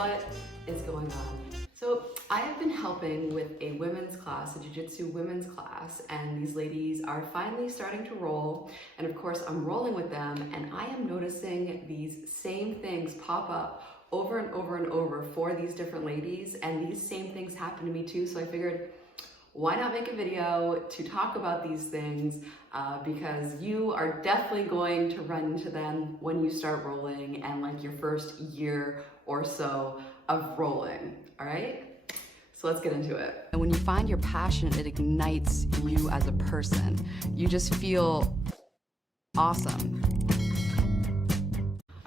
What is going on? So I have been helping with a women's class, a Jiu-Jitsu women's class, and these ladies are finally starting to roll. And of course I'm rolling with them, and I am noticing these same things pop up over and over and over for these different ladies, and these same things happen to me too. So I figured, why not make a video to talk about these things, because you are definitely going to run into them when you start rolling and like your first year or so of rolling, all right? So let's get into it. And when you find your passion, it ignites you as a person. You just feel awesome.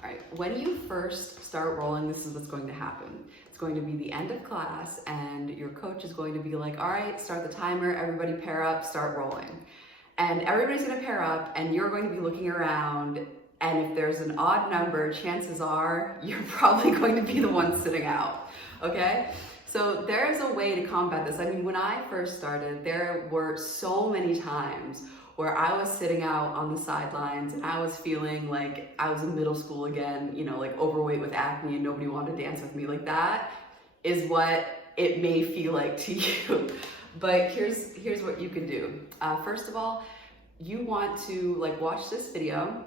All right, when you first start rolling, this is what's going to happen. It's going to be the end of class and your coach is going to be like, all right, start the timer, everybody pair up, start rolling. And everybody's gonna pair up and you're going to be looking around, and if there's an odd number, chances are you're probably going to be the one sitting out, okay? So there's a way to combat this. I mean, when I first started, there were so many times where I was sitting out on the sidelines and I was feeling like I was in middle school again, you know, like overweight with acne and nobody wanted to dance with me. Like that is what it may feel like to you. But here's what you can do. First of all, you want to like watch this video,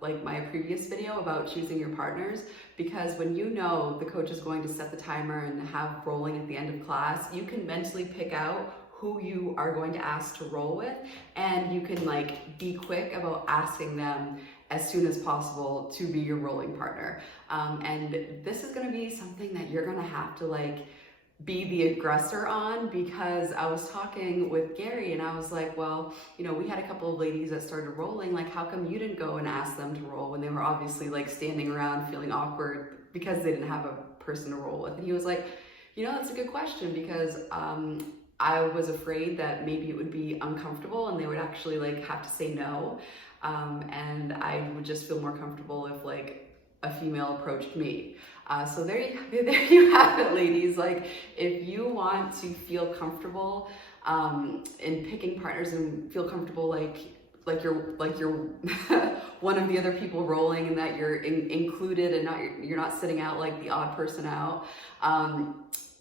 like my previous video about choosing your partners, because when you know the coach is going to set the timer and have rolling at the end of class, you can mentally pick out who you are going to ask to roll with, and you can like be quick about asking them as soon as possible to be your rolling partner. And this is gonna be something that you're gonna have to like be the aggressor on, because I was talking with Gary and I was like, well, you know, we had a couple of ladies that started rolling, like how come you didn't go and ask them to roll when they were obviously like standing around feeling awkward because they didn't have a person to roll with? And he was like, you know, that's a good question, because I was afraid that maybe it would be uncomfortable and they would actually like have to say no. And I would just feel more comfortable if like a female approached me. So there you have it, ladies. Like if you want to feel comfortable in picking partners and feel comfortable like you're one of the other people rolling and that you're included and you're not sitting out like the odd person out,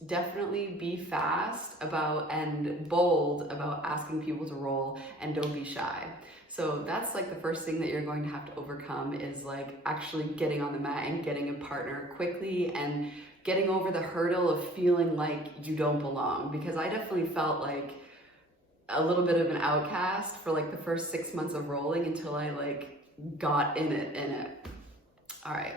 definitely be fast about and bold about asking people to roll, and don't be shy. So that's like the first thing that you're going to have to overcome, is like actually getting on the mat and getting a partner quickly and getting over the hurdle of feeling like you don't belong. Because I definitely felt like a little bit of an outcast for like the first 6 months of rolling until I like got in it. All right.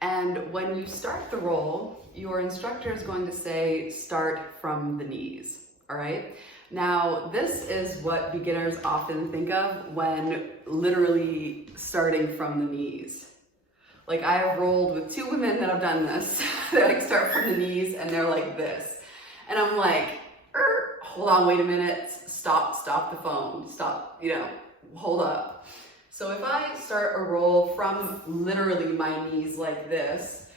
And when you start the roll, your instructor is going to say, start from the knees, all right? Now, this is what beginners often think of when literally starting from the knees. Like I have rolled with 2 women that have done this. They like start from the knees and they're like this. And I'm like, hold on, wait a minute, stop the phone, stop, you know, hold up. So if I start a roll from literally my knees like this,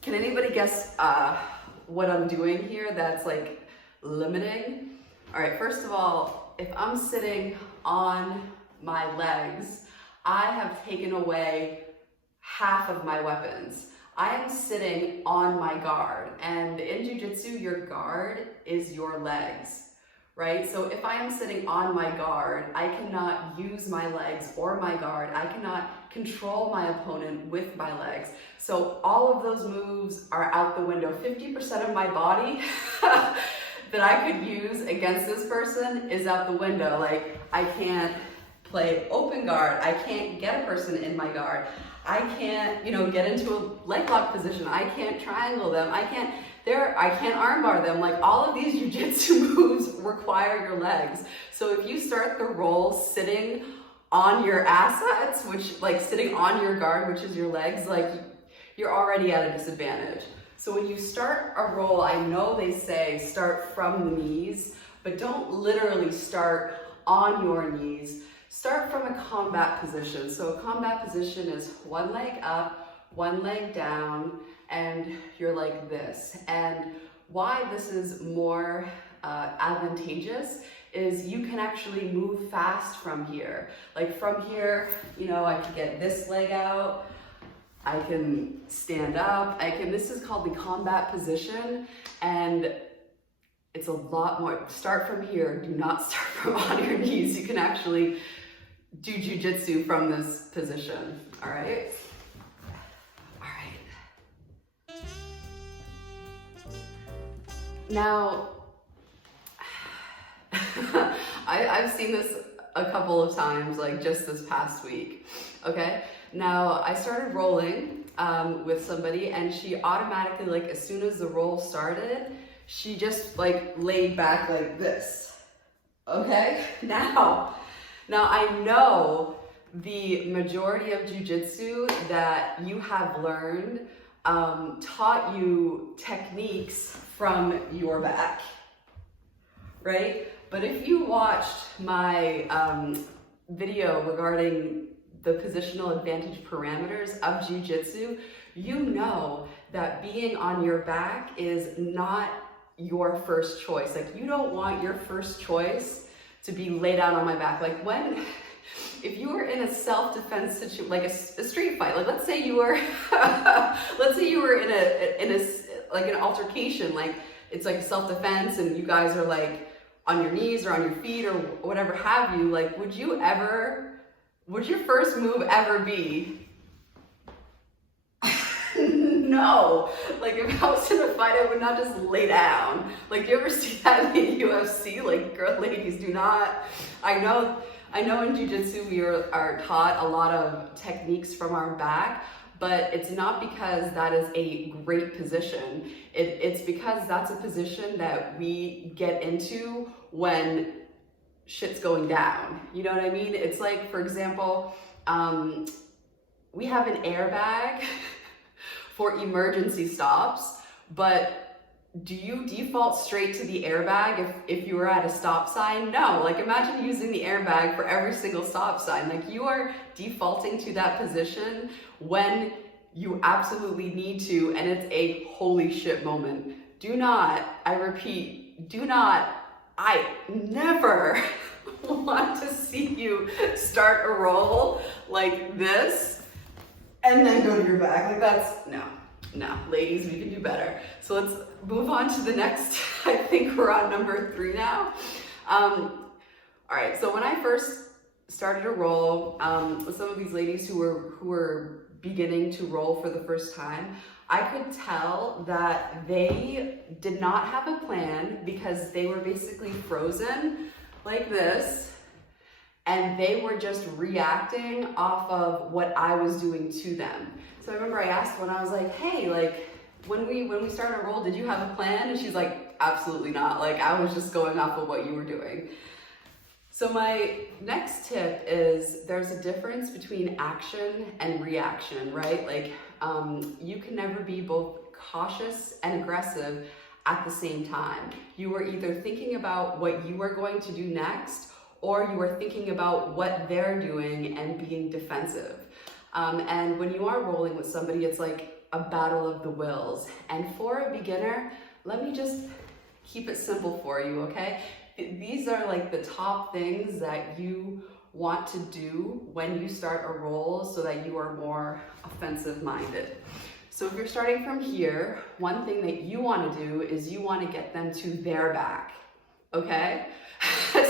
can anybody guess what I'm doing here that's like limiting? All right, first of all, if I'm sitting on my legs, I have taken away half of my weapons. I am sitting on my guard, and in Jiu-Jitsu, your guard is your legs, right? So if I am sitting on my guard, I cannot use my legs or my guard. I cannot control my opponent with my legs. So all of those moves are out the window. 50% of my body that I could use against this person is out the window. Like I can't play open guard. I can't get a person in my guard. I can't, you know, get into a leg lock position. I can't triangle them. I can't armbar them. Like all of these jiu-jitsu moves require your legs. So if you start the roll sitting on your assets, which like sitting on your guard, which is your legs, like you're already at a disadvantage. So when you start a roll, I know they say start from the knees, but don't literally start on your knees. Start from a combat position. So a combat position is one leg up, one leg down, and you're like this. And why this is more advantageous is you can actually move fast from here. Like from here, you know, I can get this leg out, I can stand up, this is called the combat position, and it's a lot more. Start from here, do not start from on your knees. You can actually do Jiu-Jitsu from this position, all right? All right. Now, I've seen this a couple of times, like just this past week, okay? Now, I started rolling with somebody, and she automatically, like as soon as the roll started, she just like laid back like this, okay? Now I know the majority of jiu-jitsu that you have learned taught you techniques from your back, right? But if you watched my video regarding the positional advantage parameters of jiu-jitsu, you know that being on your back is not your first choice. Like, you don't want your first choice to be laid out on my back. Like, if you were in a self-defense situation, like a street fight, like let's say you were in an altercation, like it's like self-defense and you guys are like on your knees or on your feet or whatever have you, like would your first move ever be no? Like, if I was in a fight, I would not just lay down. Like, you ever see that in the UFC? Like, ladies, do not. I know in jiu-jitsu we are taught a lot of techniques from our back, but it's not because that is a great position. It's because that's a position that we get into when shit's going down. You know what I mean? It's like, for example, we have an airbag for emergency stops, but do you default straight to the airbag if you were at a stop sign? No. Like, imagine using the airbag for every single stop sign. Like, you are defaulting to that position when you absolutely need to, and it's a holy shit moment. Do not, I repeat, do not, I never want to see you start a roll like this and then go to your back. Like, that's, no, ladies, we can do better. So let's move on to the next. I think we're on number 3 now. All right, so when I first started a roll with some of these ladies who were beginning to roll for the first time, I could tell that they did not have a plan because they were basically frozen like this, and they were just reacting off of what I was doing to them. So I remember I asked one, I was like, hey, like, when we started a roll, did you have a plan? And she's like, absolutely not. Like, I was just going off of what you were doing. So my next tip is there's a difference between action and reaction, right? Like, you can never be both cautious and aggressive at the same time. You are either thinking about what you are going to do next, or you are thinking about what they're doing and being defensive. And when you are rolling with somebody, it's like a battle of the wills. And for a beginner, let me just keep it simple for you, okay? These are like the top things that you want to do when you start a roll so that you are more offensive minded. So if you're starting from here, one thing that you want to do is you want to get them to their back, okay?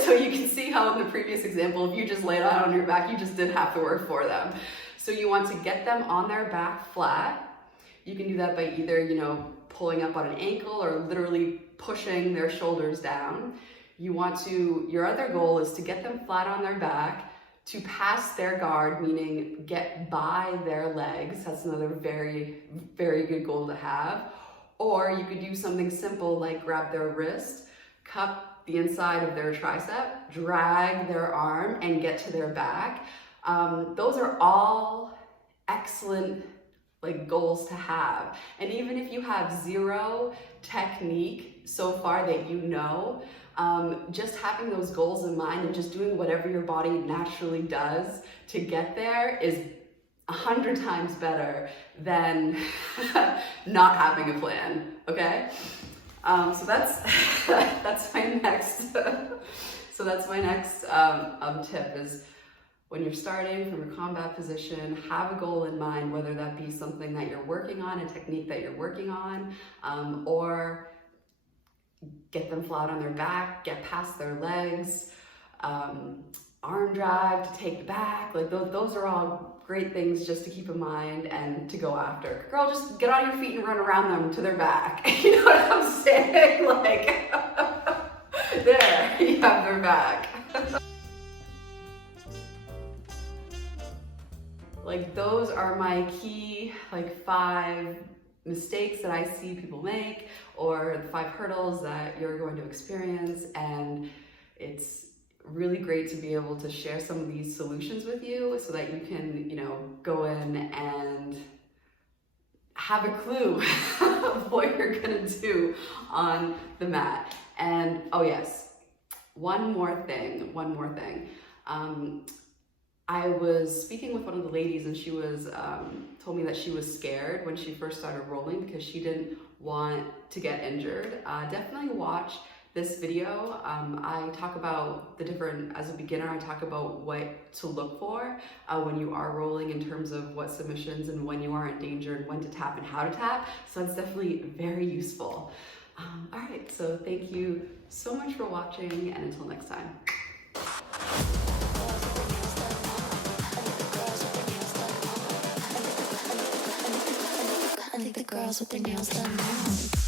So you can see how in the previous example, if you just laid out on your back, you just didn't have to work for them. So you want to get them on their back flat. You can do that by either, pulling up on an ankle or literally pushing their shoulders down. Your other goal is to get them flat on their back, to pass their guard, meaning get by their legs. That's another very, very good goal to have. Or you could do something simple like grab their wrist, cup the inside of their tricep, drag their arm, and get to their back. Those are all excellent goals to have. And even if you have zero technique so far that just having those goals in mind and just doing whatever your body naturally does to get there is 100 times better than not having a plan, okay? So that's my next tip is when you're starting from a combat position, have a goal in mind, whether that be something that you're working on, a technique that you're working on, or get them flat on their back, get past their legs, arm drive to take the back. Like those are all great things just to keep in mind and to go after. Girl, just get on your feet and run around them to their back. You know what I'm saying? Like, there, you have their back. Like those are my key, like 5 mistakes that I see people make, or the 5 hurdles that you're going to experience. And it's really great to be able to share some of these solutions with you so that you can, you know, go in and have a clue of what you're gonna do on the mat. And oh yes, one more thing. I was speaking with one of the ladies, and she was told me that she was scared when she first started rolling because she didn't want to get injured. Definitely watch this video. I talk about the different, as a beginner, I talk about what to look for when you are rolling in terms of what submissions and when you are in danger and when to tap and how to tap. So it's definitely very useful. All right, so thank you so much for watching, and until next time. I think the girls with their nails done now.